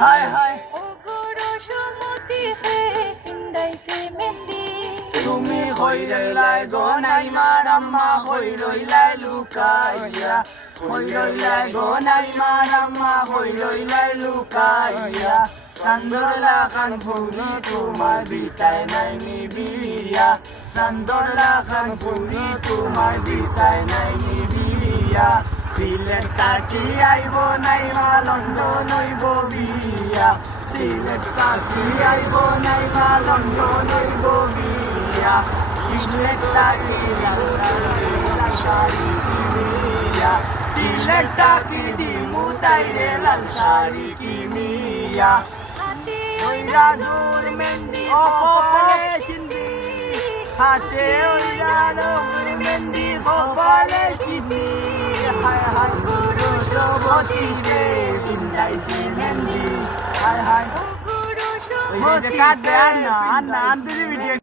হায় হায় তুমি কই রইলাই গো নাইমার আম্মা কই রইলাই লুকাইয়া কই রইলাই গো নাইমার আম্মা কই রইলাই লুকাইয়া চান্দলা খান ফুলি তোমার দিতাই নাই নিবিয়া চান্দলা খান ফুলি তোমার দিতাই নাই নিবিয়া সিলেট তাকি আইব নাইমা লন্ডন হইব বিয়া সিলেট তাকি আইব নাইমা লন্ডন হইব বিয়া সিলেট তাকি শাড়ি কিনিয়া সিলেট তাকি দিমু তাইরে লাল শাড়ি কিনিয়া ওইরা জোর মেন্দি কপালে সিন্ধি হাতে ওইরা জোর মেন্দি কপালে সিন্ধি হায় হায় গুরু সবতি রে বিন্দাইছি মেন্দি হায় হায় ওই যে কাট দেয় না আন না আন দিবি ভিডিও